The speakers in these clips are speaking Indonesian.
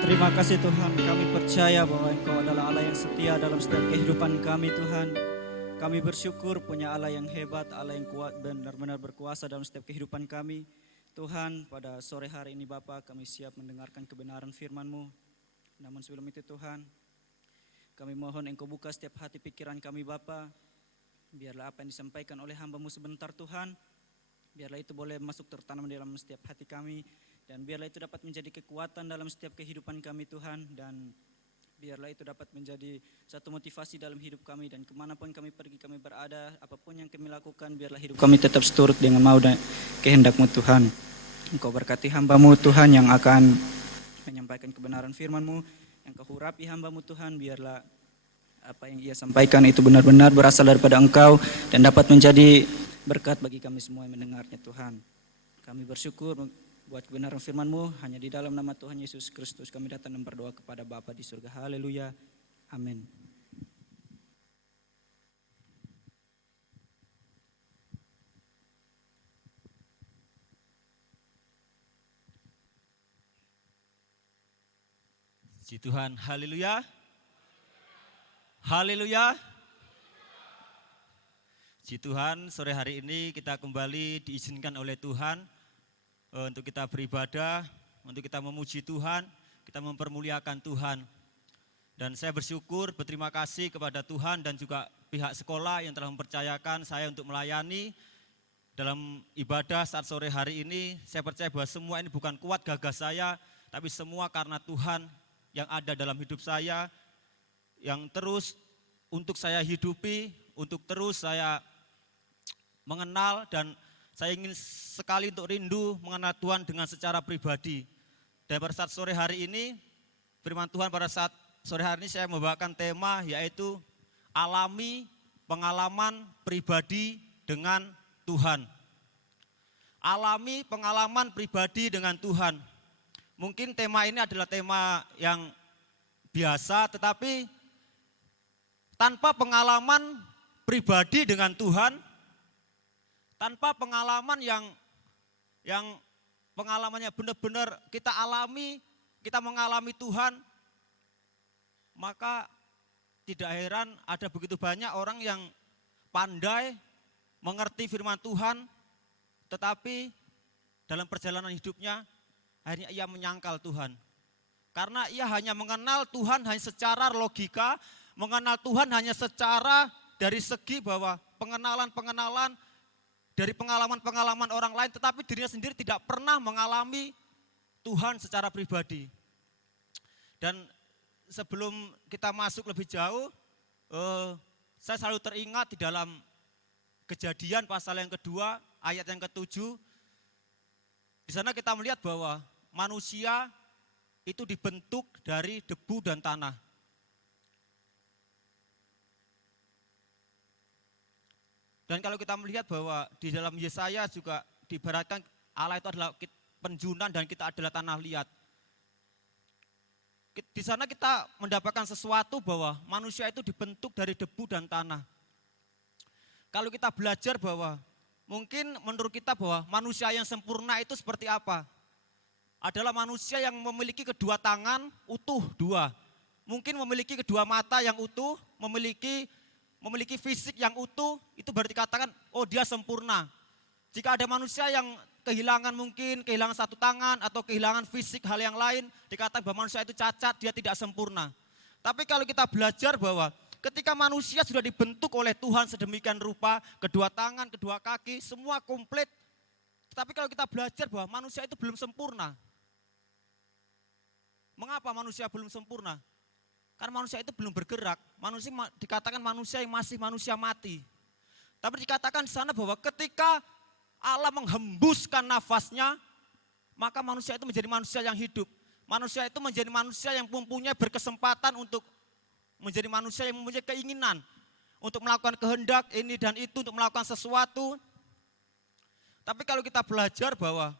Terima kasih Tuhan, kami percaya bahwa Engkau adalah Allah yang setia dalam setiap kehidupan kami Tuhan. Kami bersyukur punya Allah yang hebat, Allah yang kuat, benar-benar berkuasa dalam setiap kehidupan kami. Tuhan, pada sore hari ini Bapa, kami siap mendengarkan kebenaran firman-Mu. Namun sebelum itu Tuhan, kami mohon Engkau buka setiap hati pikiran kami Bapa. Biarlah apa yang disampaikan oleh hamba-Mu sebentar Tuhan, biarlah itu boleh masuk tertanam dalam setiap hati kami. Dan biarlah itu dapat menjadi kekuatan dalam setiap kehidupan kami Tuhan. Dan biarlah itu dapat menjadi satu motivasi dalam hidup kami. Dan kemanapun kami pergi, kami berada, apapun yang kami lakukan, biarlah hidup kami tetap seturut dengan mau dan kehendak-Mu Tuhan. Engkau berkati hamba-Mu Tuhan yang akan menyampaikan kebenaran firman-Mu. Yang Kau urapi hamba-Mu Tuhan, biarlah apa yang ia sampaikan itu benar-benar berasal daripada Engkau. Dan dapat menjadi berkat bagi kami semua yang mendengarnya Tuhan. Kami bersyukur buat kebenaran firman-Mu, hanya di dalam nama Tuhan Yesus Kristus kami datang dan berdoa kepada Bapa di surga. Haleluya. Amin. Puji Tuhan, haleluya. Haleluya. Puji Tuhan, sore hari ini kita kembali diizinkan oleh Tuhan untuk kita beribadah, untuk kita memuji Tuhan, kita mempermuliakan Tuhan. Dan saya bersyukur, berterima kasih kepada Tuhan dan juga pihak sekolah yang telah mempercayakan saya untuk melayani dalam ibadah saat sore hari ini. Saya percaya bahwa semua ini bukan kuat gagah saya, tapi semua karena Tuhan yang ada dalam hidup saya, yang terus untuk saya hidupi, untuk terus saya mengenal, dan saya ingin sekali untuk rindu mengenal Tuhan dengan secara pribadi. Dan pada saat sore hari ini, firman Tuhan pada saat sore hari ini saya membawakan tema yaitu alami pengalaman pribadi dengan Tuhan. Alami pengalaman pribadi dengan Tuhan. Mungkin tema ini adalah tema yang biasa, tetapi tanpa pengalaman pribadi dengan Tuhan, tanpa pengalaman yang pengalamannya benar-benar kita alami, kita mengalami Tuhan, maka tidak heran ada begitu banyak orang yang pandai mengerti firman Tuhan, tetapi dalam perjalanan hidupnya akhirnya ia menyangkal Tuhan. Karena ia hanya mengenal Tuhan hanya secara logika, mengenal Tuhan hanya secara dari segi bahwa pengenalan dari pengalaman-pengalaman orang lain, tetapi dirinya sendiri tidak pernah mengalami Tuhan secara pribadi. Dan sebelum kita masuk lebih jauh, saya selalu teringat di dalam Kejadian pasal yang kedua, ayat yang ke-7. Di sana kita melihat bahwa manusia itu dibentuk dari debu dan tanah. Dan kalau kita melihat bahwa di dalam Yesaya juga diibaratkan Allah itu adalah penjunan dan kita adalah tanah liat. Di sana kita mendapatkan sesuatu bahwa manusia itu dibentuk dari debu dan tanah. Kalau kita belajar bahwa mungkin menurut kita bahwa manusia yang sempurna itu seperti apa? Adalah manusia yang memiliki kedua tangan utuh dua. Mungkin memiliki kedua mata yang utuh, memiliki fisik yang utuh, itu berarti katakan, oh dia sempurna. Jika ada manusia yang kehilangan satu tangan atau kehilangan fisik hal yang lain, dikatakan bahwa manusia itu cacat, dia tidak sempurna. Tapi kalau kita belajar bahwa ketika manusia sudah dibentuk oleh Tuhan sedemikian rupa, kedua tangan, kedua kaki, semua komplit. Tetapi kalau kita belajar bahwa manusia itu belum sempurna. Mengapa manusia belum sempurna? Karena manusia itu belum bergerak. Manusia dikatakan manusia yang masih manusia mati. Tapi dikatakan di sana bahwa ketika Allah menghembuskan nafasnya, maka manusia itu menjadi manusia yang hidup. Manusia itu menjadi manusia yang mempunyai berkesempatan untuk menjadi manusia yang mempunyai keinginan untuk melakukan kehendak ini dan itu, untuk melakukan sesuatu. Tapi kalau kita belajar bahwa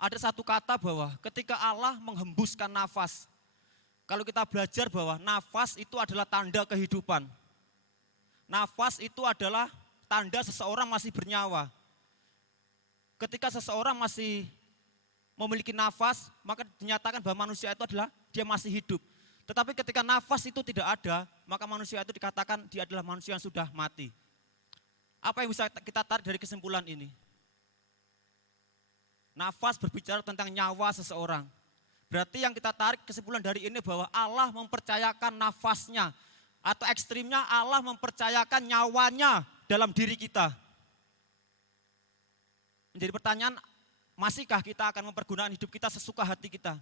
ada satu kata bahwa ketika Allah menghembuskan nafas, kalau kita belajar bahwa nafas itu adalah tanda kehidupan. Nafas itu adalah tanda seseorang masih bernyawa. Ketika seseorang masih memiliki nafas, maka dinyatakan bahwa manusia itu adalah dia masih hidup. Tetapi ketika nafas itu tidak ada, maka manusia itu dikatakan dia adalah manusia yang sudah mati. Apa yang bisa kita tarik dari kesimpulan ini? Nafas berbicara tentang nyawa seseorang. Berarti yang kita tarik kesimpulan dari ini bahwa Allah mempercayakan nafasnya, atau ekstrimnya Allah mempercayakan nyawanya dalam diri kita. Menjadi pertanyaan, masihkah kita akan mempergunakan hidup kita sesuka hati kita?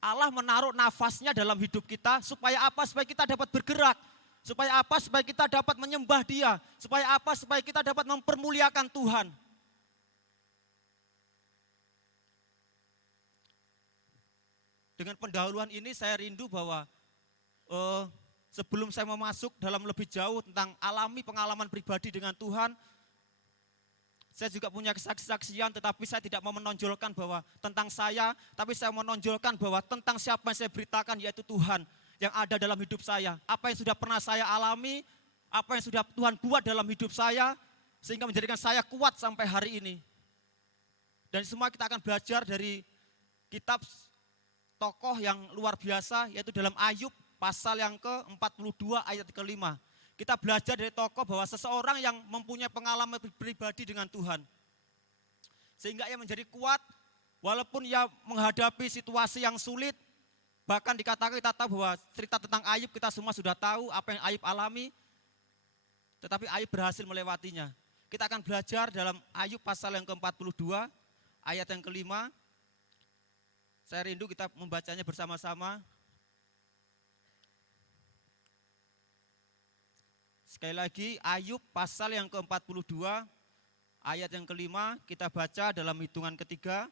Allah menaruh nafasnya dalam hidup kita supaya apa? Supaya kita dapat bergerak. Supaya apa? Supaya kita dapat menyembah Dia. Supaya apa? Supaya kita dapat mempermuliakan Tuhan. Dengan pendahuluan ini saya rindu bahwa sebelum saya mau masuk dalam lebih jauh tentang alami pengalaman pribadi dengan Tuhan, saya juga punya kesaksian, tetapi saya tidak mau menonjolkan bahwa tentang saya, tapi saya menonjolkan bahwa tentang siapa yang saya beritakan, yaitu Tuhan yang ada dalam hidup saya. Apa yang sudah pernah saya alami, apa yang sudah Tuhan buat dalam hidup saya, sehingga menjadikan saya kuat sampai hari ini. Dan semua kita akan belajar dari kitab tokoh yang luar biasa, yaitu dalam Ayub pasal yang ke-42 ayat ke-5. Kita belajar dari tokoh bahwa seseorang yang mempunyai pengalaman pribadi dengan Tuhan. Sehingga ia menjadi kuat, walaupun ia menghadapi situasi yang sulit. Bahkan dikatakan kita tahu bahwa cerita tentang Ayub kita semua sudah tahu apa yang Ayub alami. Tetapi Ayub berhasil melewatinya. Kita akan belajar dalam Ayub pasal yang ke-42, ayat yang ke-5. Saya rindu kita membacanya bersama-sama. Sekali lagi, Ayub pasal yang ke-42, ayat yang ke-5, kita baca dalam hitungan ketiga.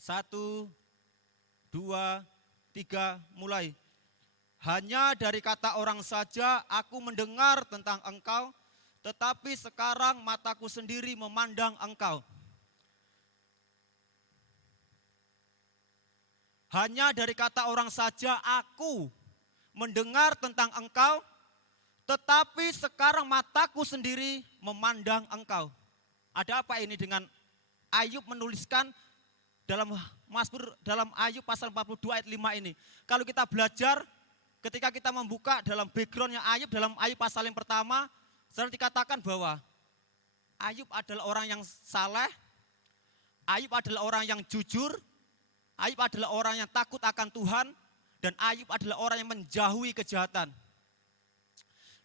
1, 2, 3, mulai. Hanya dari kata orang saja aku mendengar tentang engkau, tetapi sekarang mataku sendiri memandang engkau. Hanya dari kata orang saja aku mendengar tentang engkau, tetapi sekarang mataku sendiri memandang engkau. Ada apa ini dengan Ayub menuliskan dalam Mazmur, dalam Ayub pasal 42 ayat 5 ini? Kalau kita belajar, ketika kita membuka dalam backgroundnya Ayub, dalam Ayub pasal yang pertama, selalu dikatakan bahwa Ayub adalah orang yang saleh, Ayub adalah orang yang jujur, Ayub adalah orang yang takut akan Tuhan, dan Ayub adalah orang yang menjauhi kejahatan.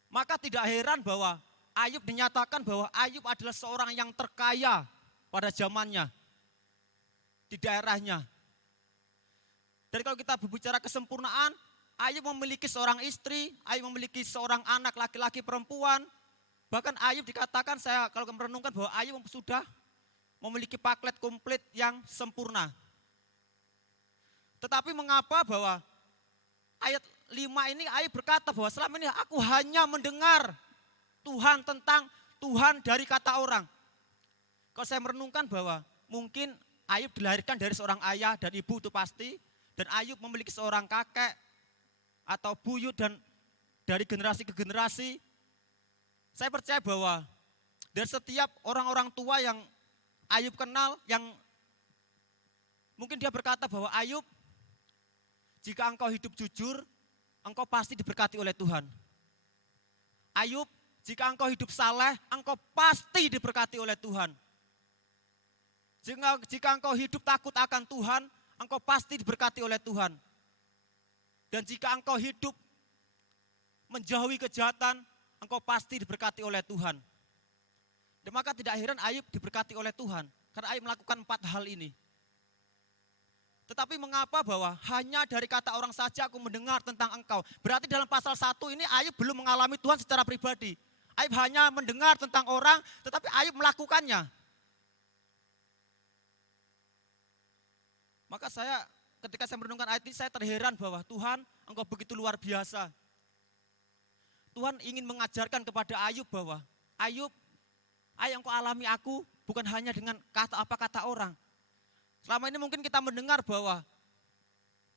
Maka tidak heran bahwa Ayub dinyatakan bahwa Ayub adalah seorang yang terkaya pada zamannya, di daerahnya. Dan kalau kita berbicara kesempurnaan, Ayub memiliki seorang istri, Ayub memiliki seorang anak laki-laki perempuan. Bahkan Ayub dikatakan, saya kalau merenungkan bahwa Ayub sudah memiliki paket komplit yang sempurna. Tetapi mengapa bahwa ayat 5 ini Ayub berkata bahwa selama ini aku hanya mendengar Tuhan tentang Tuhan dari kata orang. Kalau saya merenungkan bahwa mungkin Ayub dilahirkan dari seorang ayah dan ibu itu pasti. Dan Ayub memiliki seorang kakek atau buyut dan dari generasi ke generasi. Saya percaya bahwa dari setiap orang-orang tua yang Ayub kenal, yang mungkin dia berkata bahwa Ayub, jika engkau hidup jujur, engkau pasti diberkati oleh Tuhan. Ayub, jika engkau hidup saleh, engkau pasti diberkati oleh Tuhan. Jika engkau hidup takut akan Tuhan, engkau pasti diberkati oleh Tuhan. Dan jika engkau hidup menjauhi kejahatan, engkau pasti diberkati oleh Tuhan. Dan maka tidak heran Ayub diberkati oleh Tuhan, karena Ayub melakukan 4 hal ini. Tetapi mengapa bahwa hanya dari kata orang saja aku mendengar tentang engkau. Berarti dalam pasal 1 ini Ayub belum mengalami Tuhan secara pribadi. Ayub hanya mendengar tentang orang, tetapi Ayub melakukannya. Maka ketika saya merenungkan ayat ini, saya terheran bahwa Tuhan, engkau begitu luar biasa. Tuhan ingin mengajarkan kepada Ayub bahwa, Ayub, engkau alami aku bukan hanya dengan kata orang. Selama ini mungkin kita mendengar bahwa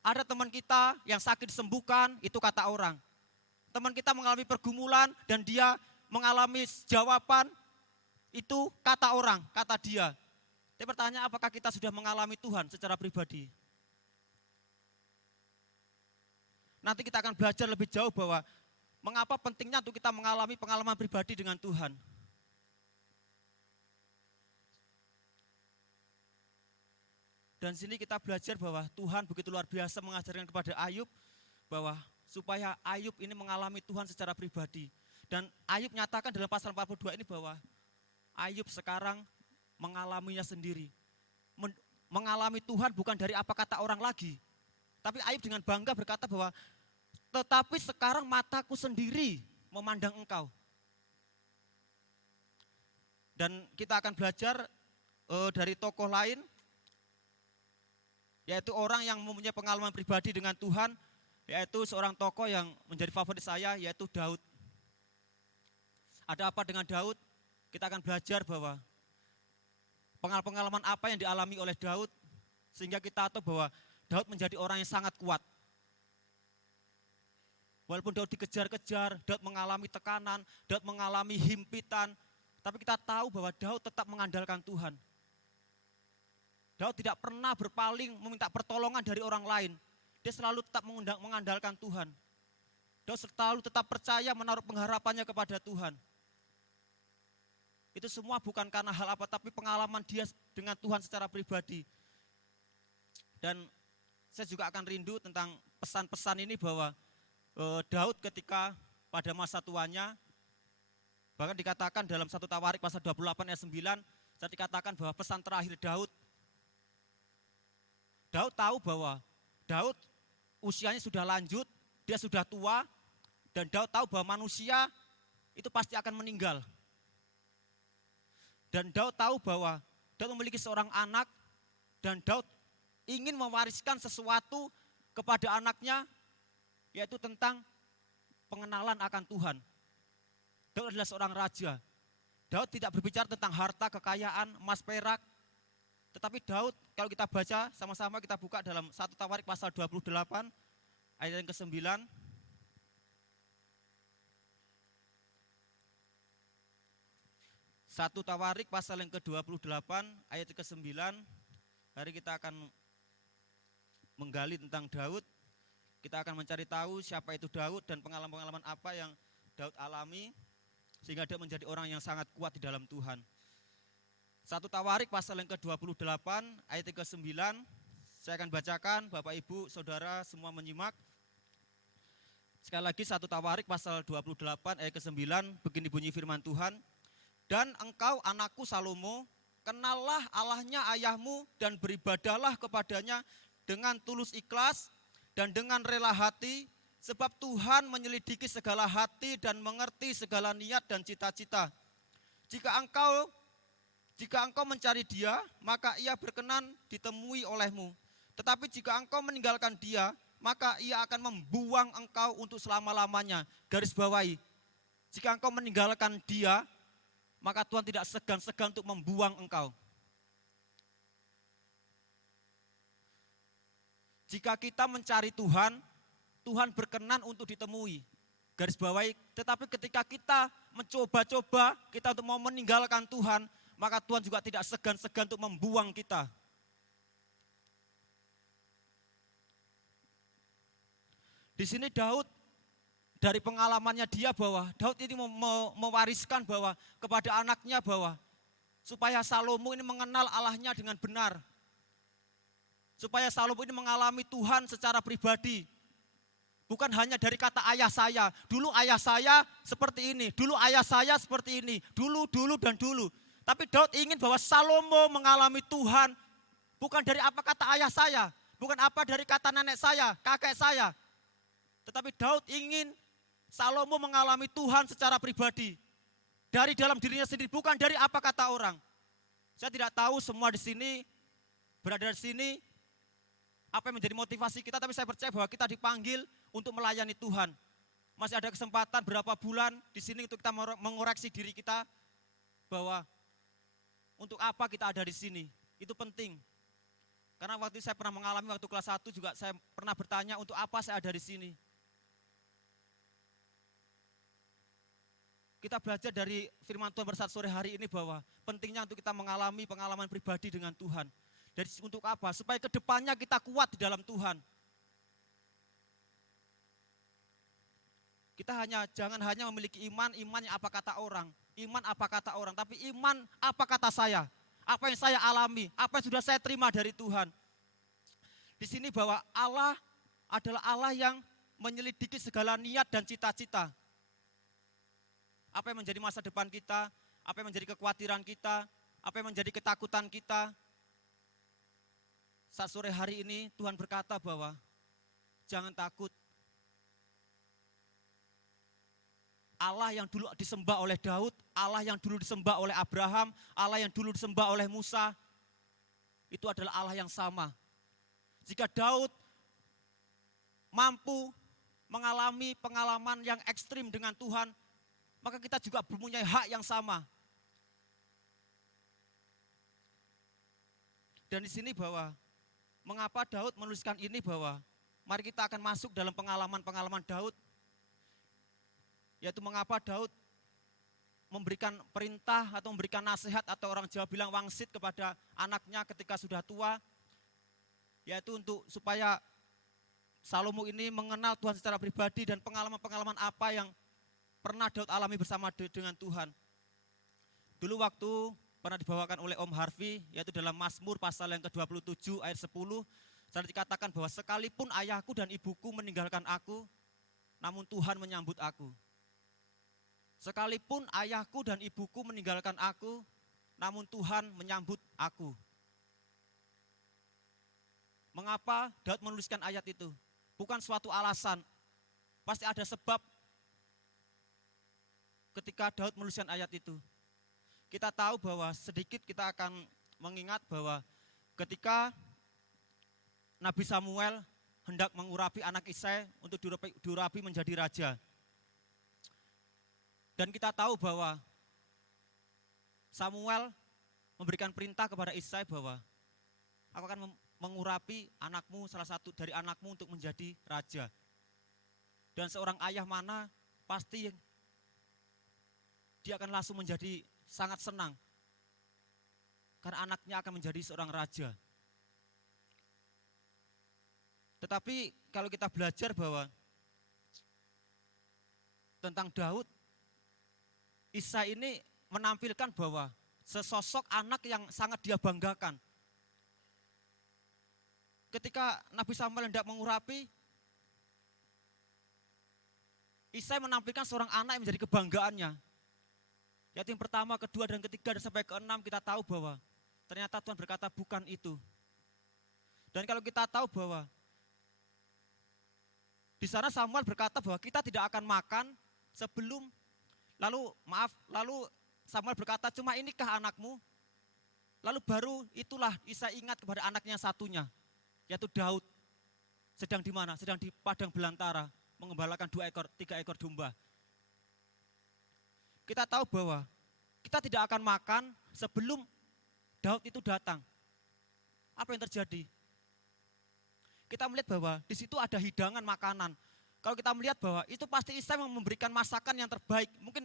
ada teman kita yang sakit disembuhkan, itu kata orang. Teman kita mengalami pergumulan dan dia mengalami jawaban, itu kata orang, kata dia. Tapi pertanyaan, apakah kita sudah mengalami Tuhan secara pribadi? Nanti kita akan belajar lebih jauh bahwa mengapa pentingnya untuk kita mengalami pengalaman pribadi dengan Tuhan. Dan sini kita belajar bahwa Tuhan begitu luar biasa mengajarkan kepada Ayub bahwa supaya Ayub ini mengalami Tuhan secara pribadi. Dan Ayub nyatakan dalam pasal 42 ini bahwa Ayub sekarang mengalaminya sendiri. Mengalami Tuhan bukan dari apa kata orang lagi. Tapi Ayub dengan bangga berkata bahwa tetapi sekarang mataku sendiri memandang engkau. Dan kita akan belajar dari tokoh lain, yaitu orang yang mempunyai pengalaman pribadi dengan Tuhan, yaitu seorang tokoh yang menjadi favorit saya, yaitu Daud. Ada apa dengan Daud? Kita akan belajar bahwa pengalaman apa yang dialami oleh Daud, sehingga kita tahu bahwa Daud menjadi orang yang sangat kuat. Walaupun Daud dikejar-kejar, Daud mengalami tekanan, Daud mengalami himpitan, tapi kita tahu bahwa Daud tetap mengandalkan Tuhan. Daud tidak pernah berpaling meminta pertolongan dari orang lain. Dia selalu tetap mengandalkan Tuhan. Daud selalu tetap percaya menaruh pengharapannya kepada Tuhan. Itu semua bukan karena hal apa, tapi pengalaman dia dengan Tuhan secara pribadi. Dan saya juga akan rindu tentang pesan-pesan ini bahwa Daud ketika pada masa tuanya, bahkan dikatakan dalam 1 Tawarik pasal 28 ayat 9, saya dikatakan bahwa pesan terakhir Daud tahu bahwa Daud usianya sudah lanjut, dia sudah tua, dan Daud tahu bahwa manusia itu pasti akan meninggal. Dan Daud tahu bahwa Daud memiliki seorang anak, dan Daud ingin mewariskan sesuatu kepada anaknya, yaitu tentang pengenalan akan Tuhan. Daud adalah seorang raja. Daud tidak berbicara tentang harta, kekayaan, emas, perak. Tetapi Daud, kalau kita baca sama-sama, kita buka dalam 1 Tawarik pasal 28 ayat yang ke-9. 1 Tawarik pasal yang ke-28 ayat ke-9. Hari kita akan menggali tentang Daud. Kita akan mencari tahu siapa itu Daud dan pengalaman-pengalaman apa yang Daud alami sehingga dia menjadi orang yang sangat kuat di dalam Tuhan. 1 Tawarik pasal yang ke-28 ayat ke-9. Saya akan bacakan, Bapak Ibu, Saudara semua menyimak. Sekali lagi 1 Tawarik pasal 28 ayat ke-9, begini bunyi firman Tuhan. Dan engkau anakku Salomo, kenallah Allahnya ayahmu dan beribadahlah kepadanya dengan tulus ikhlas dan dengan rela hati, sebab Tuhan menyelidiki segala hati dan mengerti segala niat dan cita-cita. Jika engkau mencari dia, maka ia berkenan ditemui olehmu. Tetapi jika engkau meninggalkan dia, maka ia akan membuang engkau untuk selama-lamanya. Garis bawahi, jika engkau meninggalkan dia, maka Tuhan tidak segan-segan untuk membuang engkau. Jika kita mencari Tuhan, Tuhan berkenan untuk ditemui. Garis bawahi, tetapi ketika kita mencoba-coba, kita untuk mau meninggalkan Tuhan, maka Tuhan juga tidak segan-segan untuk membuang kita. Di sini Daud, dari pengalamannya dia bahwa Daud ini mewariskan bahwa kepada anaknya bahwa supaya Salomo ini mengenal Allahnya dengan benar. Supaya Salomo ini mengalami Tuhan secara pribadi. Bukan hanya dari kata ayah saya. Dulu ayah saya seperti ini. Dulu ayah saya seperti ini. Dulu, dan dulu. Tapi Daud ingin bahwa Salomo mengalami Tuhan. Bukan dari apa kata ayah saya. Bukan apa dari kata nenek saya, kakek saya. Tetapi Daud ingin Salomo mengalami Tuhan secara pribadi. Dari dalam dirinya sendiri. Bukan dari apa kata orang. Saya tidak tahu semua di sini, berada di sini, apa yang menjadi motivasi kita, tapi saya percaya bahwa kita dipanggil untuk melayani Tuhan. Masih ada kesempatan berapa bulan di sini untuk kita mengoreksi diri kita bahwa untuk apa kita ada di sini. Itu penting. Karena waktu saya pernah mengalami waktu kelas 1 juga saya pernah bertanya untuk apa saya ada di sini. kita belajar dari firman Tuhan pada saat sore hari ini bahwa pentingnya untuk kita mengalami pengalaman pribadi dengan Tuhan. Dari untuk apa? Supaya kedepannya kita kuat di dalam Tuhan. Kita jangan hanya memiliki iman yang apa kata orang. Iman apa kata orang, tapi iman apa kata saya. Apa yang saya alami, apa yang sudah saya terima dari Tuhan. Di sini bahwa Allah adalah Allah yang menyelidiki segala niat dan cita-cita. Apa yang menjadi masa depan kita, apa yang menjadi kekhawatiran kita, apa yang menjadi ketakutan kita. Saat sore hari ini Tuhan berkata bahwa jangan takut. Allah yang dulu disembah oleh Daud, Allah yang dulu disembah oleh Abraham, Allah yang dulu disembah oleh Musa, itu adalah Allah yang sama. Jika Daud mampu mengalami pengalaman yang ekstrim dengan Tuhan, maka kita juga mempunyai hak yang sama. Dan di sini bahwa mengapa Daud menuliskan ini bahwa mari kita akan masuk dalam pengalaman-pengalaman Daud, yaitu mengapa Daud memberikan perintah atau memberikan nasihat atau orang Jawa bilang wangsit kepada anaknya ketika sudah tua, yaitu untuk supaya Salomo ini mengenal Tuhan secara pribadi dan pengalaman-pengalaman apa yang pernah Daud alami bersama dengan Tuhan. Dulu waktu pernah dibawakan oleh Om Harvey, yaitu dalam Mazmur pasal yang ke-27 ayat 10, sana dikatakan bahwa sekalipun ayahku dan ibuku meninggalkan aku, namun Tuhan menyambut aku. Sekalipun ayahku dan ibuku meninggalkan aku, namun Tuhan menyambut aku. Mengapa Daud menuliskan ayat itu? Bukan suatu alasan, pasti ada sebab ketika Daud menuliskan ayat itu. Kita tahu bahwa sedikit kita akan mengingat bahwa ketika Nabi Samuel hendak mengurapi anak Isai untuk diurapi menjadi raja. Dan kita tahu bahwa Samuel memberikan perintah kepada Isai bahwa aku akan mengurapi anakmu, salah satu dari anakmu untuk menjadi raja. Dan seorang ayah mana pasti dia akan langsung menjadi sangat senang. Karena anaknya akan menjadi seorang raja. Tetapi kalau kita belajar bahwa tentang Daud, Isai ini menampilkan bahwa sesosok anak yang sangat dia banggakan. Ketika Nabi Samuel hendak mengurapi, Isai menampilkan seorang anak yang menjadi kebanggaannya. Yaitu yang pertama, kedua, dan ketiga, dan sampai keenam kita tahu bahwa ternyata Tuhan berkata bukan itu. Dan kalau kita tahu bahwa di sana Samuel berkata bahwa kita tidak akan makan sebelum, lalu Samuel berkata cuma inikah anakmu? Lalu baru itulah Isai ingat kepada anaknya yang satunya, yaitu Daud. Sedang di mana? Sedang di padang belantara, mengembalakan 3 ekor domba. Kita tahu bahwa kita tidak akan makan sebelum Daud itu datang. Apa yang terjadi? Kita melihat bahwa di situ ada hidangan makanan. Kalau kita melihat bahwa itu pasti Isai memberikan masakan yang terbaik. Mungkin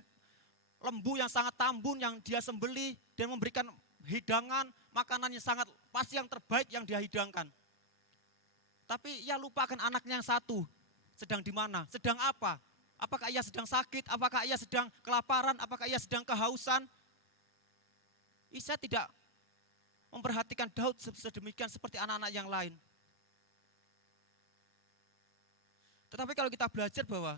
lembu yang sangat tambun yang dia sembelih dan memberikan hidangan makanan yang sangat pasti yang terbaik yang dia hidangkan. Tapi ia lupakan anaknya yang satu. Sedang di mana? Sedang apa? Apakah ia sedang sakit? Apakah ia sedang kelaparan? Apakah ia sedang kehausan? Isai tidak memperhatikan Daud sedemikian seperti anak-anak yang lain. Tetapi kalau kita belajar bahwa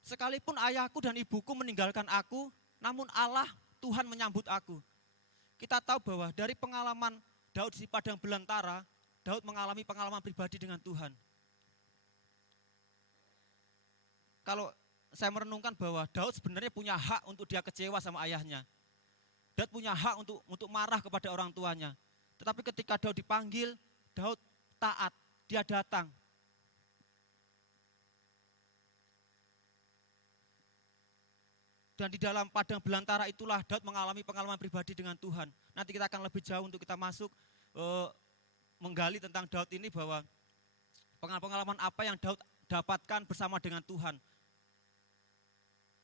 sekalipun ayahku dan ibuku meninggalkan aku, namun Allah, Tuhan menyambut aku. Kita tahu bahwa dari pengalaman Daud di padang belantara, Daud mengalami pengalaman pribadi dengan Tuhan. Kalau saya merenungkan bahwa Daud sebenarnya punya hak untuk dia kecewa sama ayahnya. Daud punya hak untuk marah kepada orang tuanya. Tetapi ketika Daud dipanggil, Daud taat, dia datang. Dan di dalam padang belantara itulah Daud mengalami pengalaman pribadi dengan Tuhan. Nanti kita akan lebih jauh untuk kita masuk menggali tentang Daud ini bahwa pengalaman apa yang Daud dapatkan bersama dengan Tuhan.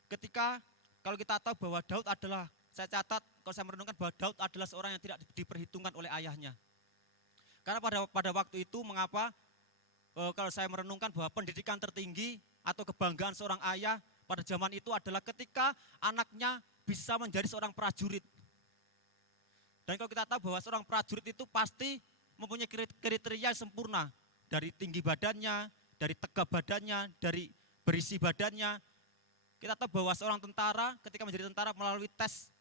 Ketika kalau kita tahu bahwa Daud adalah, saya catat kalau saya merenungkan bahwa Daud adalah seorang yang tidak diperhitungkan oleh ayahnya. Karena pada waktu itu mengapa kalau saya merenungkan bahwa pendidikan tertinggi atau kebanggaan seorang ayah pada zaman itu adalah ketika anaknya bisa menjadi seorang prajurit. Dan kalau kita tahu bahwa seorang prajurit itu pasti mempunyai kriteria yang sempurna. Dari tinggi badannya, dari tegap badannya, dari berisi badannya. Kita tahu bahwa seorang tentara ketika menjadi tentara melalui tes.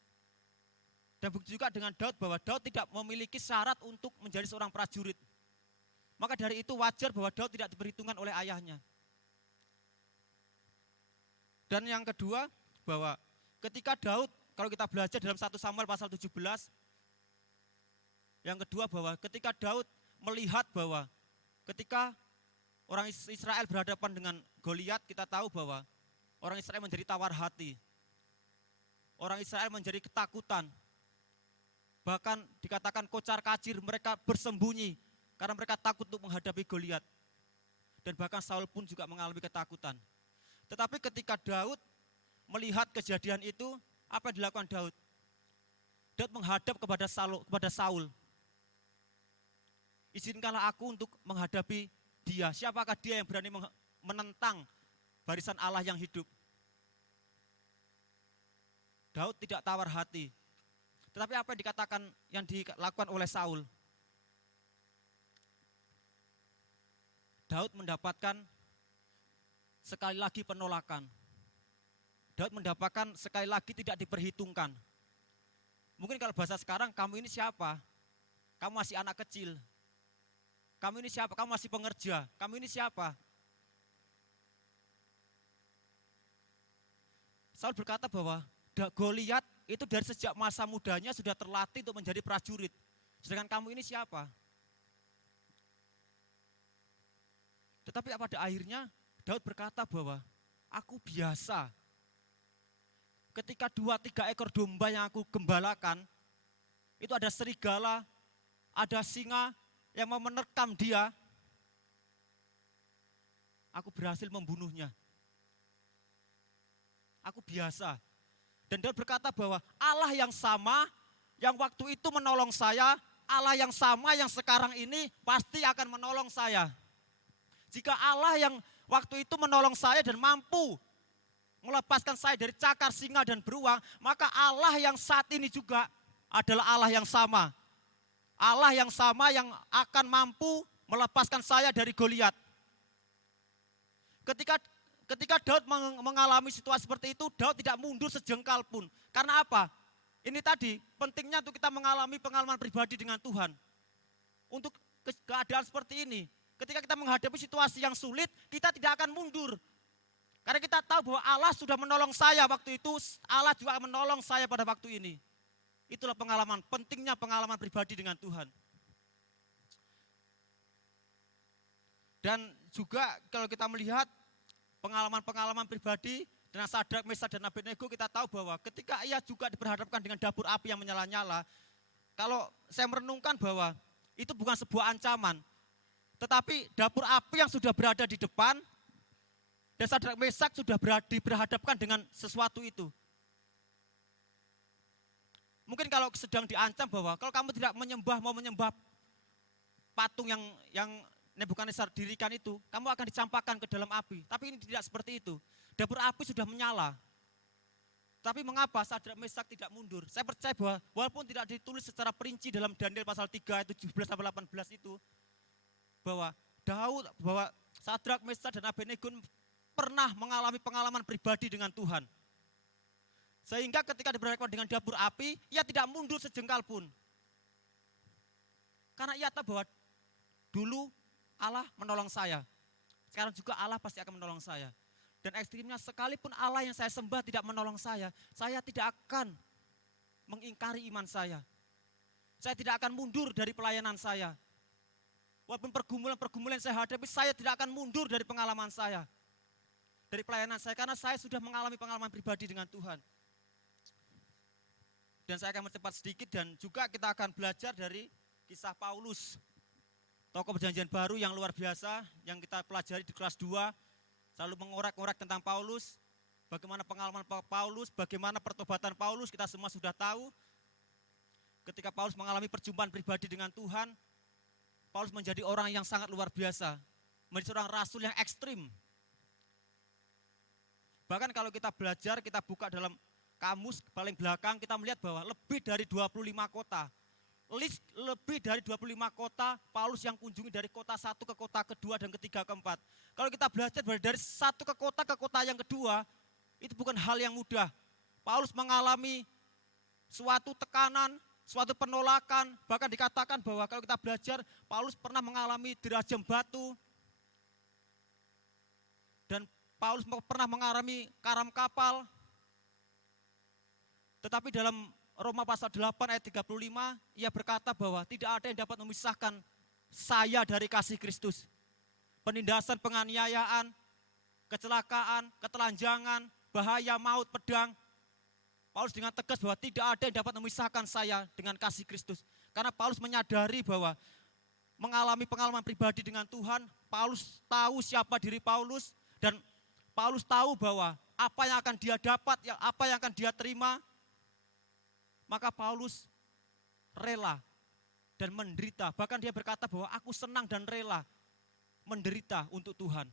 Dan begitu juga dengan Daud, bahwa Daud tidak memiliki syarat untuk menjadi seorang prajurit. Maka dari itu wajar bahwa Daud tidak diperhitungkan oleh ayahnya. Dan yang kedua, bahwa ketika Daud, kalau kita belajar dalam 1 Samuel pasal 17, yang kedua bahwa ketika Daud melihat bahwa ketika orang Israel berhadapan dengan Goliat, kita tahu bahwa orang Israel menjadi tawar hati. Orang Israel menjadi ketakutan. Bahkan dikatakan kocar-kacir, mereka bersembunyi karena mereka takut untuk menghadapi Goliat. Dan bahkan Saul pun juga mengalami ketakutan. Tetapi ketika Daud melihat kejadian itu, apa yang dilakukan Daud? Daud menghadap kepada Saul. Izinkanlah aku untuk menghadapi dia. Siapakah dia yang berani menentang barisan Allah yang hidup? Daud tidak tawar hati. Tetapi apa yang dikatakan, yang dilakukan oleh Saul? Daud mendapatkan sekali lagi penolakan. Daud mendapatkan sekali lagi tidak diperhitungkan. Mungkin kalau bahasa sekarang, kamu ini siapa? Kamu masih anak kecil. Kamu ini siapa? Kamu masih pengerja. Kamu ini siapa? Saul berkata bahwa Goliat itu dari sejak masa mudanya sudah terlatih untuk menjadi prajurit. Sedangkan kamu ini siapa? Tetapi pada akhirnya Daud berkata bahwa aku biasa. Ketika 2-3 ekor domba yang aku gembalakan, itu ada serigala, ada singa yang mau menerkam dia. Aku berhasil membunuhnya. Aku biasa. Dan Daud berkata bahwa Allah yang sama yang waktu itu menolong saya, Allah yang sama yang sekarang ini pasti akan menolong saya. Jika Allah yang waktu itu menolong saya dan mampu melepaskan saya dari cakar singa dan beruang, maka Allah yang saat ini juga adalah Allah yang sama. Allah yang sama yang akan mampu melepaskan saya dari Goliat. Ketika Daud mengalami situasi seperti itu, Daud tidak mundur sejengkal pun. Karena apa? Ini tadi pentingnya untuk kita mengalami pengalaman pribadi dengan Tuhan. Untuk keadaan seperti ini, ketika kita menghadapi situasi yang sulit, kita tidak akan mundur. Karena kita tahu bahwa Allah sudah menolong saya waktu itu, Allah juga akan menolong saya pada waktu ini. Itulah pengalaman, pentingnya pengalaman pribadi dengan Tuhan. Dan juga kalau kita melihat pengalaman-pengalaman pribadi dengan Sadrak, Mesak, dan Abednego, kita tahu bahwa ketika ia juga diperhadapkan dengan dapur api yang menyala-nyala, kalau saya merenungkan bahwa itu bukan sebuah ancaman, tetapi dapur api yang sudah berada di depan, dan Sadrak, Mesak sudah berhadapkan dengan sesuatu itu. Mungkin kalau sedang diancam bahwa kalau kamu tidak mau menyembah patung yang Nebukadnezar dirikan itu, kamu akan dicampakkan ke dalam api. Tapi ini tidak seperti itu. Dapur api sudah menyala. Tapi mengapa Sadrak, Mesak tidak mundur? Saya percaya bahwa walaupun tidak ditulis secara perinci dalam Daniel pasal 3 ayat 17-18 itu, bahwa Sadrak, Mesak, dan Abednego pernah mengalami pengalaman pribadi dengan Tuhan. Sehingga ketika diperhadapkan dengan dapur api, ia tidak mundur sejengkal pun. Karena ia tahu bahwa dulu Allah menolong saya. Sekarang juga Allah pasti akan menolong saya. Dan ekstrimnya sekalipun Allah yang saya sembah tidak menolong saya tidak akan mengingkari iman saya. Saya tidak akan mundur dari pelayanan saya. Walaupun pergumulan-pergumulan yang saya hadapi, saya tidak akan mundur dari pengalaman saya. Dari pelayanan saya, karena saya sudah mengalami pengalaman pribadi dengan Tuhan. Dan saya akan mempercepat sedikit dan juga kita akan belajar dari kisah Paulus. Tokoh perjanjian baru yang luar biasa yang kita pelajari di kelas 2, selalu mengorek-ngorek tentang Paulus. bagaimana pengalaman Paulus, bagaimana pertobatan Paulus, kita semua sudah tahu. Ketika Paulus mengalami perjumpaan pribadi dengan Tuhan, Paulus menjadi orang yang sangat luar biasa, menjadi seorang rasul yang ekstrim. Bahkan kalau kita belajar, kita buka dalam kamus paling belakang, kita melihat bahwa lebih dari 25 kota, list lebih dari 25 kota Paulus yang kunjungi dari kota satu ke kota kedua dan ketiga keempat. Kalau kita belajar dari satu ke kota yang kedua, itu bukan hal yang mudah. Paulus mengalami suatu tekanan, suatu penolakan, bahkan dikatakan bahwa kalau kita belajar, Paulus pernah mengalami dirajam batu, dan Paulus pernah mengalami karam kapal. Tetapi dalam Roma pasal 8 ayat 35, ia berkata bahwa tidak ada yang dapat memisahkan saya dari kasih Kristus. Penindasan, penganiayaan, kecelakaan, ketelanjangan, bahaya, maut, pedang. Paulus dengan tegas bahwa tidak ada yang dapat memisahkan saya dengan kasih Kristus. Karena Paulus menyadari bahwa mengalami pengalaman pribadi dengan Tuhan, Paulus tahu siapa diri Paulus, dan Paulus tahu bahwa apa yang akan dia dapat, apa yang akan dia terima, maka Paulus rela dan menderita. Bahkan dia berkata bahwa aku senang dan rela menderita untuk Tuhan.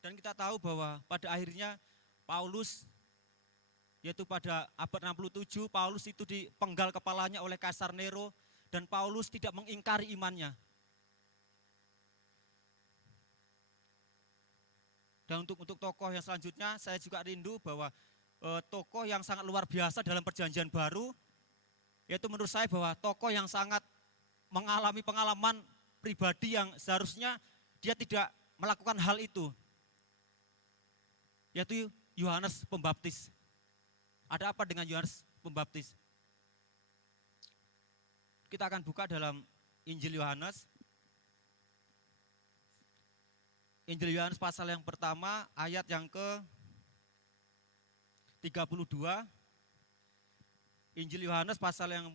Dan kita tahu bahwa pada akhirnya Paulus, yaitu pada abad 67, Paulus itu dipenggal kepalanya oleh Kaisar Nero, dan Paulus tidak mengingkari imannya. Dan untuk tokoh yang selanjutnya, saya juga rindu bahwa tokoh yang sangat luar biasa dalam perjanjian baru, yaitu menurut saya bahwa tokoh yang sangat mengalami pengalaman pribadi yang seharusnya dia tidak melakukan hal itu, yaitu Yohanes Pembaptis. Ada apa dengan Yohanes Pembaptis? Kita akan buka dalam Injil Yohanes. Injil Yohanes pasal yang pertama, ayat yang ke-32. Injil Yohanes pasal 1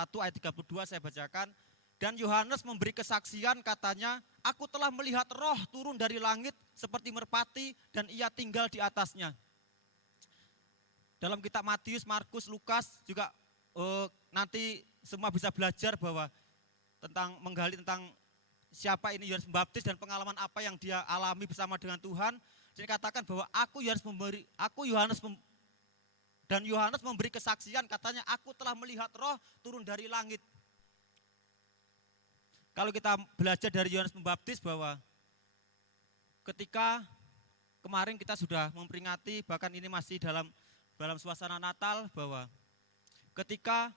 ayat 32 saya bacakan. Dan Yohanes memberi kesaksian, katanya, aku telah melihat roh turun dari langit seperti merpati dan ia tinggal di atasnya. Dalam kitab Matius, Markus, Lukas juga nanti semua bisa belajar bahwa menggali tentang siapa ini Yohanes Pembaptis dan pengalaman apa yang dia alami bersama dengan Tuhan. Dia katakan bahwa Yohanes memberi kesaksian, katanya aku telah melihat roh turun dari langit. Kalau kita belajar dari Yohanes Pembaptis bahwa ketika kemarin kita sudah memperingati, bahkan ini masih dalam suasana Natal, bahwa ketika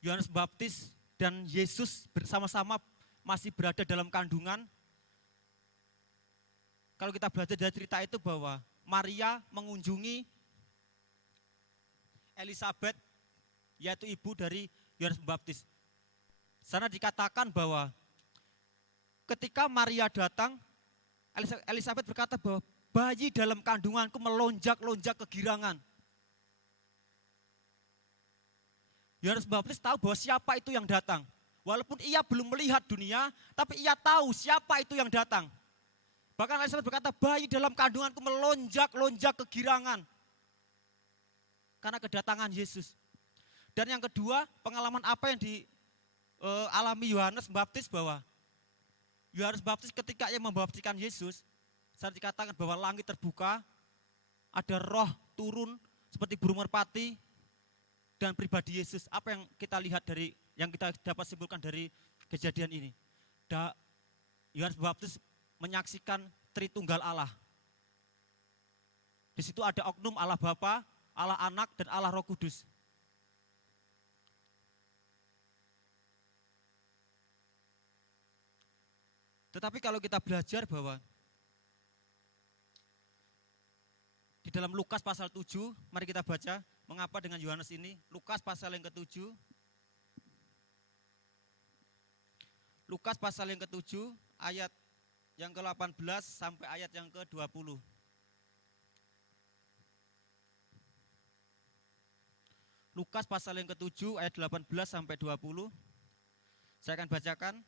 Yohanes Pembaptis dan Yesus bersama-sama masih berada dalam kandungan, kalau kita belajar dari cerita itu bahwa Maria mengunjungi Elisabet, yaitu ibu dari Yohanes Pembaptis. Sana dikatakan bahwa ketika Maria datang, Elisabet berkata bahwa bayi dalam kandunganku melonjak-lonjak kegirangan. Yohanes Pembaptis tahu bahwa siapa itu yang datang. Walaupun ia belum melihat dunia, tapi ia tahu siapa itu yang datang. Bahkan Elisabet berkata, bayi dalam kandunganku melonjak-lonjak kegirangan karena kedatangan Yesus. Dan yang kedua, pengalaman apa yang dialami Yohanes Pembaptis, bahwa Yohanes Pembaptis ketika ia membaptiskan Yesus, saat dikatakan bahwa langit terbuka, ada roh turun seperti burung merpati, dan pribadi Yesus. Apa yang kita lihat yang kita dapat simpulkan dari kejadian ini? Yohanes Pembaptis menyaksikan Tritunggal Allah. Di situ ada oknum Allah Bapa, Allah Anak, dan Allah Roh Kudus. Tetapi kalau kita belajar bahwa di dalam Lukas pasal 7, mari kita baca mengapa dengan Yohanes ini. Lukas pasal yang ke-7. Lukas pasal yang ke-7 ayat yang ke-18 sampai ayat yang ke-20. Lukas pasal yang ke-7 ayat 18 sampai 20. Saya akan bacakan.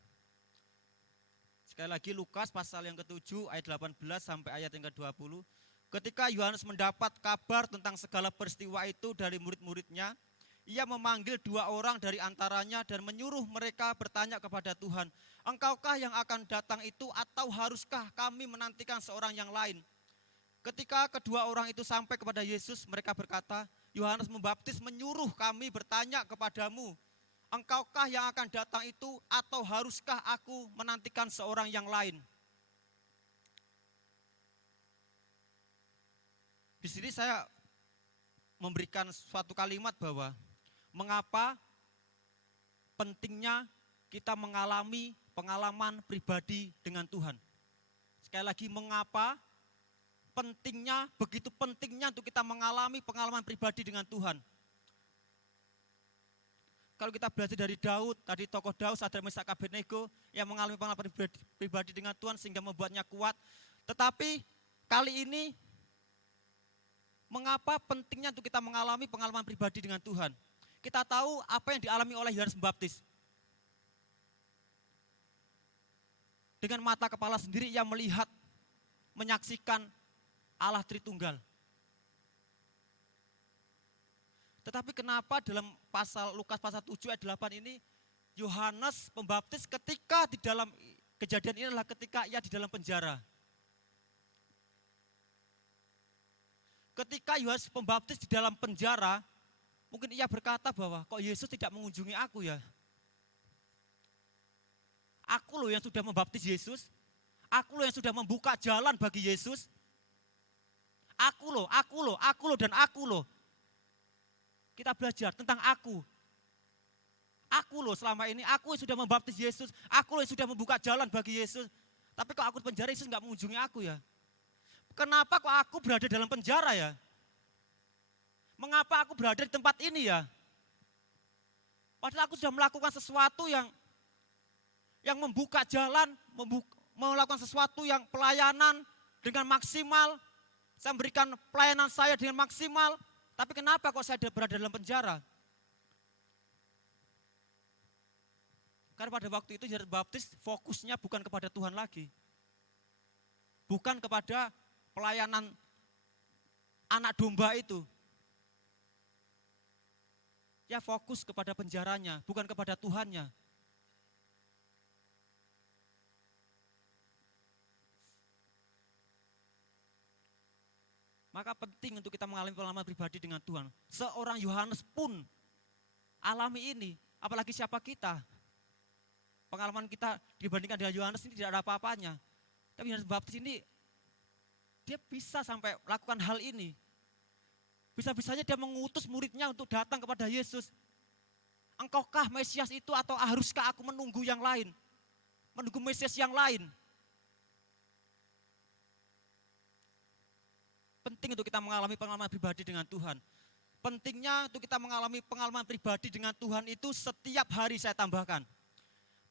Sekali lagi Lukas pasal yang ke-7 ayat 18 sampai ayat yang ke-20. Ketika Yohanes mendapat kabar tentang segala peristiwa itu dari murid-muridnya, ia memanggil 2 orang dari antaranya dan menyuruh mereka bertanya kepada Tuhan, "Engkaukah yang akan datang itu atau haruskah kami menantikan seorang yang lain?" Ketika kedua orang itu sampai kepada Yesus, mereka berkata, "Yohanes Pembaptis menyuruh kami bertanya kepadamu, engkaukah yang akan datang itu atau haruskah aku menantikan seorang yang lain?" Di sini saya memberikan suatu kalimat bahwa mengapa pentingnya kita mengalami pengalaman pribadi dengan Tuhan. Sekali lagi, mengapa pentingnya, begitu pentingnya untuk kita mengalami pengalaman pribadi dengan Tuhan. Kalau kita belajar dari Daud, tadi tokoh Daud, Sadrak Mesak Abednego yang mengalami pengalaman pribadi dengan Tuhan sehingga membuatnya kuat. Tetapi kali ini mengapa pentingnya untuk kita mengalami pengalaman pribadi dengan Tuhan? Kita tahu apa yang dialami oleh Yohanes Pembaptis. Dengan mata kepala sendiri ia melihat, menyaksikan Allah Tritunggal. Tetapi kenapa dalam Lukas pasal 7 ayat 8 ini Yohanes Pembaptis ketika di dalam kejadian ini adalah ketika ia di dalam penjara. Ketika Yohanes Pembaptis di dalam penjara, mungkin ia berkata bahwa kok Yesus tidak mengunjungi aku ya? Aku loh yang sudah membaptis Yesus. Aku loh yang sudah membuka jalan bagi Yesus. Aku loh, dan aku loh. Kita belajar tentang aku. Aku loh selama ini, aku yang sudah membaptis Yesus. Aku loh yang sudah membuka jalan bagi Yesus. Tapi kok aku di penjara, Yesus nggak mengunjungi aku ya? Kenapa kok aku berada dalam penjara ya? Mengapa aku berada di tempat ini ya? Padahal aku sudah melakukan sesuatu yang membuka jalan, melakukan sesuatu yang pelayanan dengan maksimal. Saya memberikan pelayanan saya dengan maksimal. Tapi kenapa kok saya berada dalam penjara? Karena pada waktu itu Yohanes Pembaptis fokusnya bukan kepada Tuhan lagi. Bukan kepada pelayanan anak domba itu. Ya fokus kepada penjaranya, bukan kepada Tuhannya. Maka penting untuk kita mengalami pengalaman pribadi dengan Tuhan. Seorang Yohanes pun alami ini, apalagi siapa kita. Pengalaman kita dibandingkan dengan Yohanes ini tidak ada apa-apanya. Tapi Yohanes Pembaptis ini, dia bisa sampai melakukan hal ini. Bisa-bisanya dia mengutus muridnya untuk datang kepada Yesus. Engkaukah Mesias itu atau haruskah aku menunggu yang lain? Menunggu Mesias yang lain? Penting untuk kita mengalami pengalaman pribadi dengan Tuhan. Pentingnya untuk kita mengalami pengalaman pribadi dengan Tuhan itu setiap hari saya tambahkan.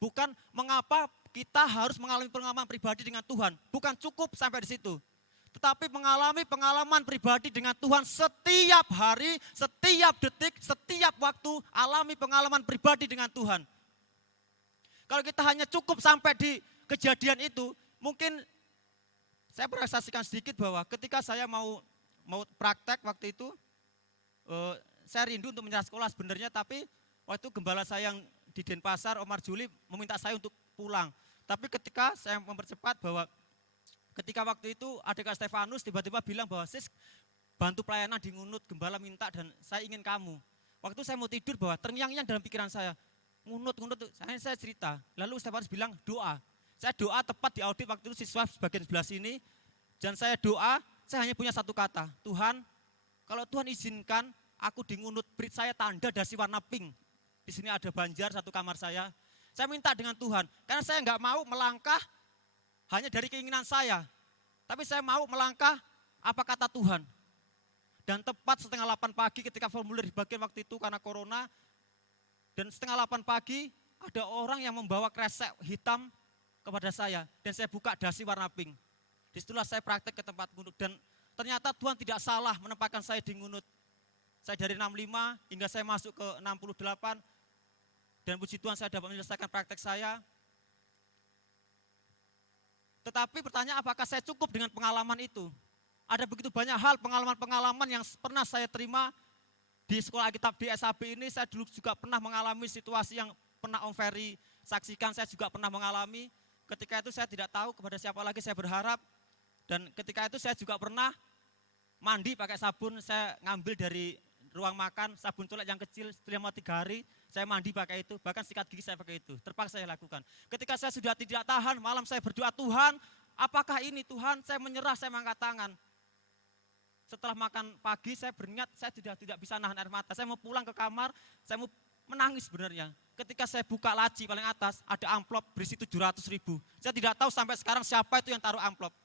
Bukan mengapa kita harus mengalami pengalaman pribadi dengan Tuhan. Bukan cukup sampai di situ. Tetapi mengalami pengalaman pribadi dengan Tuhan setiap hari, setiap detik, setiap waktu alami pengalaman pribadi dengan Tuhan. Kalau kita hanya cukup sampai di kejadian itu, mungkin saya pernah saksikan sedikit bahwa ketika saya mau praktek waktu itu, saya rindu untuk menyerah sekolah sebenarnya, tapi waktu itu gembala saya yang di Denpasar, Omar Juli, meminta saya untuk pulang. Tapi ketika saya mempercepat bahwa ketika waktu itu adik Stefanus tiba-tiba bilang bahwa sis bantu pelayanan di Ngunut, gembala minta dan saya ingin kamu. Waktu itu saya mau tidur bahwa terngiang-ngiang dalam pikiran saya, Ngunut, saya cerita. Lalu Stefanus bilang doa. Saya doa tepat di audit waktu itu siswa bagian sebelah sini. Dan saya doa, saya hanya punya satu kata, Tuhan, kalau Tuhan izinkan aku di Ngunut, beri saya tanda dasi warna pink. Di sini ada banjar satu kamar saya. Saya minta dengan Tuhan, karena saya nggak mau melangkah hanya dari keinginan saya. Tapi saya mau melangkah apa kata Tuhan. Dan tepat 7:30 pagi ketika formulir dibagikan waktu itu karena corona. Dan 7:30 pagi ada orang yang membawa kresek hitam kepada saya. Dan saya buka dasi warna pink. Disitulah saya praktek ke tempat Ngunut. Dan ternyata Tuhan tidak salah menempatkan saya di Ngunut. Saya dari 65 hingga saya masuk ke 68. Dan puji Tuhan saya dapat menyelesaikan praktek saya. Tetapi pertanyaan, apakah saya cukup dengan pengalaman itu? Ada begitu banyak hal pengalaman-pengalaman yang pernah saya terima di sekolah Alkitab di SAB ini. Saya dulu juga pernah mengalami situasi yang pernah Om Ferry saksikan, saya juga pernah mengalami. Ketika itu saya tidak tahu kepada siapa lagi saya berharap. Dan ketika itu saya juga pernah mandi pakai sabun, saya ngambil dari ruang makan, sabun colek yang kecil, selama 3 hari, saya mandi pakai itu, bahkan sikat gigi saya pakai itu, terpaksa saya lakukan. Ketika saya sudah tidak tahan, malam saya berdoa, Tuhan, apakah ini Tuhan, saya menyerah, saya mengangkat tangan. Setelah makan pagi, saya berniat, saya tidak bisa nahan air mata, saya mau pulang ke kamar, saya mau menangis sebenarnya. Ketika saya buka laci paling atas, ada amplop berisi 700.000. Saya tidak tahu sampai sekarang siapa itu yang taruh amplop.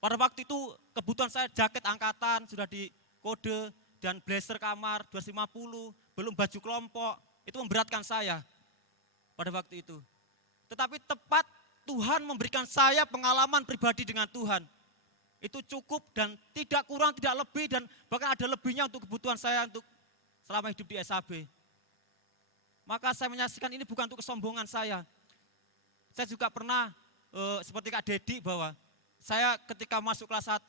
Pada waktu itu kebutuhan saya jaket angkatan, sudah di kode, dan blazer kamar 250, belum baju kelompok, itu memberatkan saya pada waktu itu. Tetapi tepat Tuhan memberikan saya pengalaman pribadi dengan Tuhan. Itu cukup dan tidak kurang, tidak lebih, dan bahkan ada lebihnya untuk kebutuhan saya untuk selama hidup di SAB. Maka saya menyaksikan ini bukan untuk kesombongan saya. Saya juga pernah seperti Kak Dedi bahwa saya ketika masuk kelas 1,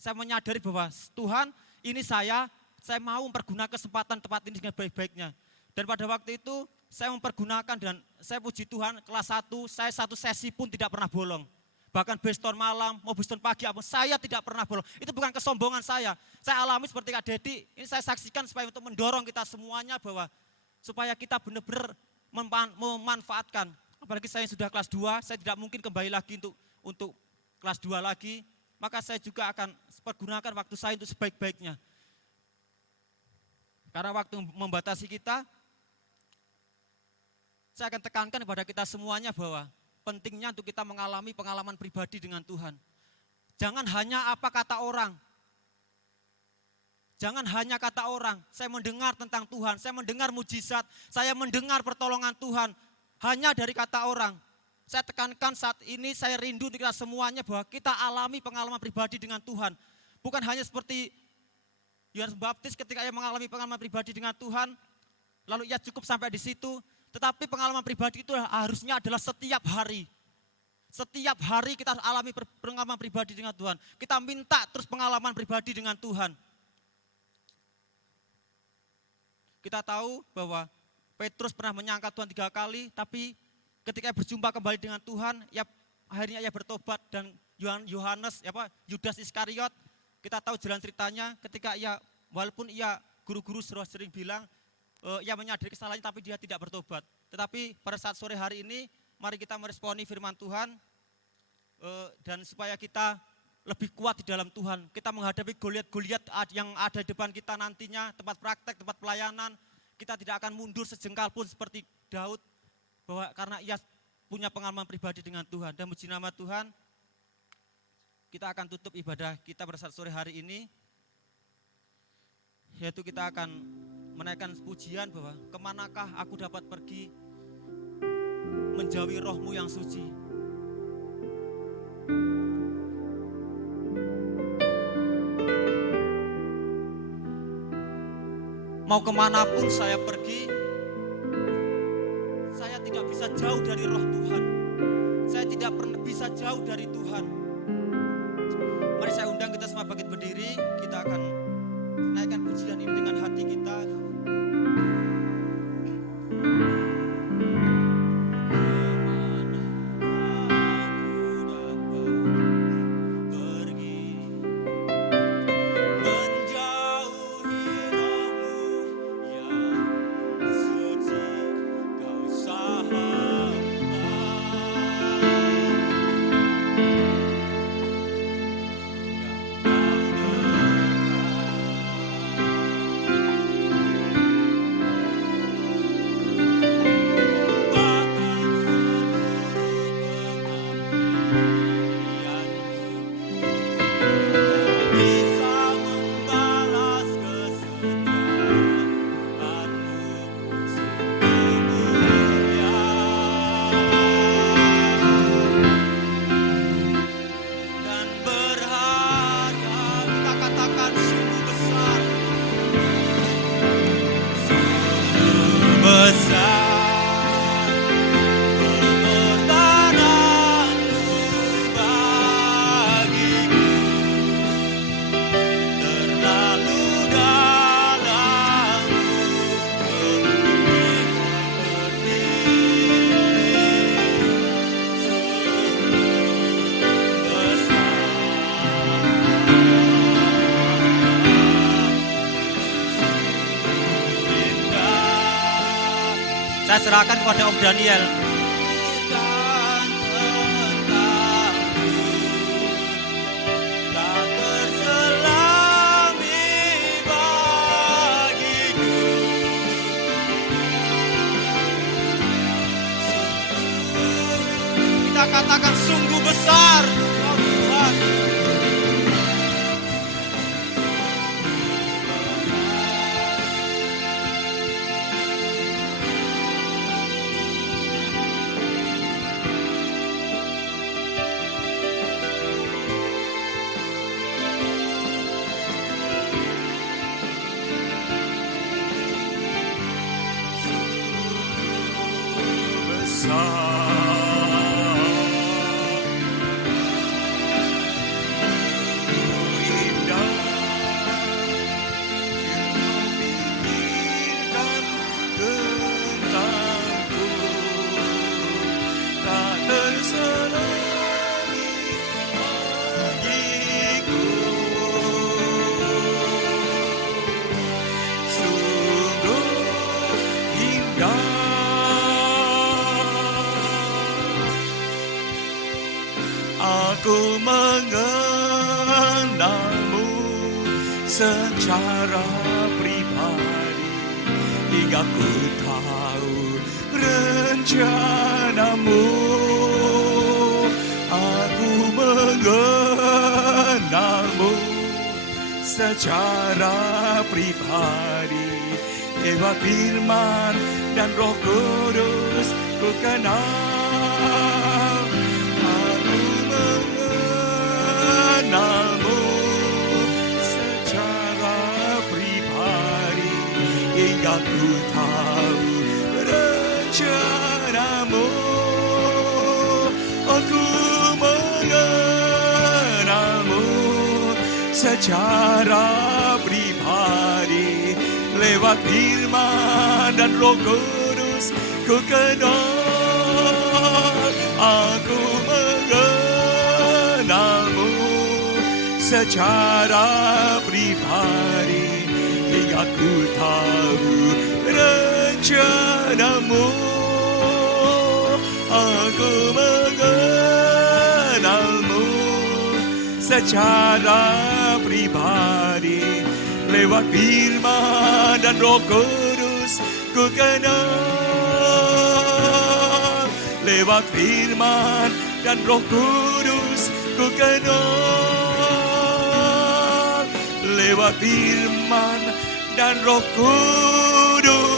saya menyadari bahwa Tuhan ini saya mau mempergunakan kesempatan tempat ini dengan baik-baiknya. Dan pada waktu itu saya mempergunakan dan saya puji Tuhan kelas 1, saya satu sesi pun tidak pernah bolong. Bahkan beston malam, mau beston pagi, saya tidak pernah bolong. Itu bukan kesombongan saya. Saya alami seperti Kak Dedi, ini saya saksikan supaya untuk mendorong kita semuanya bahwa supaya kita benar-benar memanfaatkan. Apalagi saya sudah kelas 2, saya tidak mungkin kembali lagi untuk kelas 2 lagi. Maka saya juga akan pergunakan waktu saya untuk sebaik-baiknya. Karena waktu membatasi kita, saya akan tekankan kepada kita semuanya bahwa pentingnya untuk kita mengalami pengalaman pribadi dengan Tuhan. Jangan hanya apa kata orang. Jangan hanya kata orang, saya mendengar tentang Tuhan, saya mendengar mujizat, saya mendengar pertolongan Tuhan, hanya dari kata orang. Saya tekankan saat ini, saya rindu untuk kita semuanya bahwa kita alami pengalaman pribadi dengan Tuhan. Bukan hanya seperti Yohanes Baptis ketika ia mengalami pengalaman pribadi dengan Tuhan, lalu ia cukup sampai di situ. Tetapi pengalaman pribadi itu harusnya adalah setiap hari. Setiap hari kita alami pengalaman pribadi dengan Tuhan. Kita minta terus pengalaman pribadi dengan Tuhan. Kita tahu bahwa Petrus pernah menyangka Tuhan 3 kali, tapi ketika berjumpa kembali dengan Tuhan, akhirnya ia bertobat dan Yudas Iskariot, kita tahu jalan ceritanya ketika walaupun guru-guru sering bilang, ia menyadari kesalahannya tapi dia tidak bertobat. Tetapi pada saat sore hari ini, mari kita meresponi firman Tuhan, dan supaya kita lebih kuat di dalam Tuhan. Kita menghadapi Goliat-Goliat yang ada di depan kita nantinya, tempat praktek, tempat pelayanan, kita tidak akan mundur sejengkal pun seperti Daud, bahwa karena ia punya pengalaman pribadi dengan Tuhan. Dan puji nama Tuhan, kita akan tutup ibadah kita pada saat sore hari ini, yaitu kita akan menaikkan pujian bahwa kemanakah aku dapat pergi menjauhi rohmu yang suci. Mau kemanapun saya pergi, saya tidak bisa jauh dari roh Tuhan. Saya tidak pernah bisa jauh dari Tuhan. Mari saya undang kita semua bangkit berdiri, kita akan naikkan pujian ini dengan hati kita. Saya serahkan kepada Om Daniel. Kita katakan sungguh besar, oh Tuhan. Aku mengenalmu secara pribadi hingga ku tahu rencanamu. Aku mengenalmu secara pribadi lewat firman dan Roh Kudus ku kenal. Mengenalmu secara pribadi hingga ku tahu rencanamu. Aku mengenalmu secara pribadi lewat firman dan Roh Kudus ku kenal. Aku mengenalmu secara pribadi hingga ku tahu rencanamu. Aku mengenalmu secara pribadi lewat firman dan Roh Kudus ku kenal. Lewat firman dan Roh Kudus ku kenal. Lewat firman dan Roh Kudus